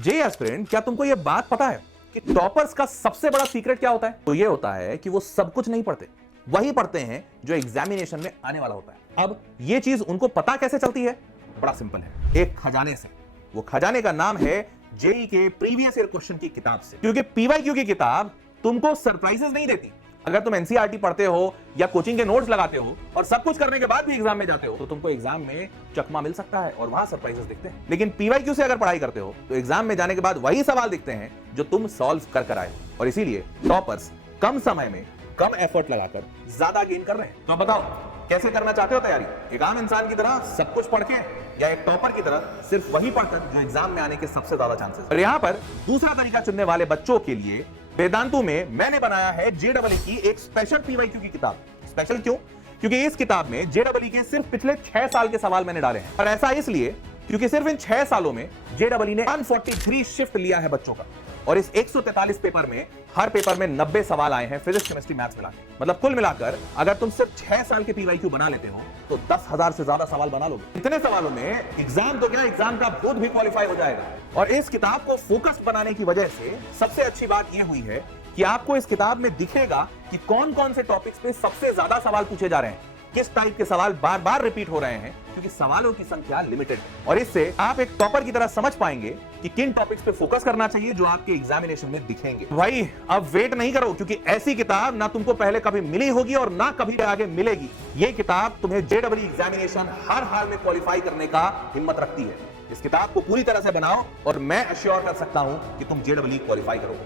जे aspirant, क्या तुमको यह बात पता है कि टॉपर्स का सबसे बड़ा सीक्रेट क्या होता है? तो यह होता है कि वो सब कुछ नहीं पढ़ते, वही पढ़ते हैं जो एग्जामिनेशन में आने वाला होता है। अब यह चीज उनको पता कैसे चलती है? बड़ा सिंपल है, एक खजाने से। वो खजाने का नाम है जेई के प्रीवियस ईयर क्वेश्चन की किताब से। क्योंकि पीवाईक्यू की किताब तुमको सरप्राइजेस नहीं देती। अगर तुम एनसीईआरटी पढ़ते हो या कोचिंग के नोट्स लगाते हो और सब कुछ करने के बाद भी एग्जाम में जाते हो, तो तुमको एग्जाम में चकमा मिल सकता है और वहां सरप्राइजेस दिखते हैं। लेकिन पीवाईक्यू से अगर पढ़ाई करते हो तो एग्जाम में जाने के बाद वही सवाल दिखते हैं जो तुम सॉल्व कर आए हो। और इसीलिए टॉपर्स कम समय में कम एफर्ट लगाकर ज्यादा गेन कर रहे हैं। तो बताओ, कैसे करना चाहते हो तैयारी? एक आम इंसान की तरह सब कुछ पढ़ के, या एक टॉपर की तरह सिर्फ वही पढ़कर जो एग्जाम में आने के सबसे ज्यादा चांसेस? और यहां पर दूसरा तरीका चुनने वाले बच्चों के लिए वेदांतु में मैंने बनाया है जेईई की एक स्पेशल पीवाईक्यू की किताब। स्पेशल क्यों? क्योंकि इस किताब में जेईई के सिर्फ पिछले 6 साल के सवाल मैंने डाले हैं। और ऐसा इसलिए क्योंकि सिर्फ इन 6 सालों में जेईई ने 143 शिफ्ट लिया है बच्चों का। और इस 143 पेपर में हर पेपर में 90 सवाल आए हैं फिजिक्स, केमिस्ट्री, मैथ्स मिलाकर। मतलब कुल मिलाकर अगर तुम सिर्फ 6 साल के पीवाईक्यू बना लेते हो तो 10,000 से ज्यादा सवाल बना लोगे। इतने सवालों में एग्जाम तो क्या, एग्जाम का भूत भी क्वालिफाई हो जाएगा। और इस किताब को फोकस्ड बनाने की वजह से सबसे अच्छी बात यह हुई है कि आपको इस किताब में दिखेगा कि कौन कौन से टॉपिक्स पे सबसे ज्यादा सवाल पूछे जा रहे हैं, किस टाइप के सवाल बार बार रिपीट हो रहे हैं, क्योंकि सवालों की संख्या लिमिटेड है। और इससे आप एक टॉपर की तरह समझ पाएंगे कि किन टॉपिक्स पे फोकस करना चाहिए जो आपके एग्जामिनेशन में दिखेंगे। भाई अब वेट नहीं करो, क्योंकि ऐसी किताब ना तुमको पहले कभी मिली होगी और ना कभी आगे मिलेगी। ये किताब तुम्हें जेईई एग्जामिनेशन हर हाल में क्वालिफाई करने का हिम्मत रखती है। इस किताब को पूरी तरह से बनाओ और मैं अश्योर कर सकता हूं कि तुम जेईई क्वालिफाई करोगे।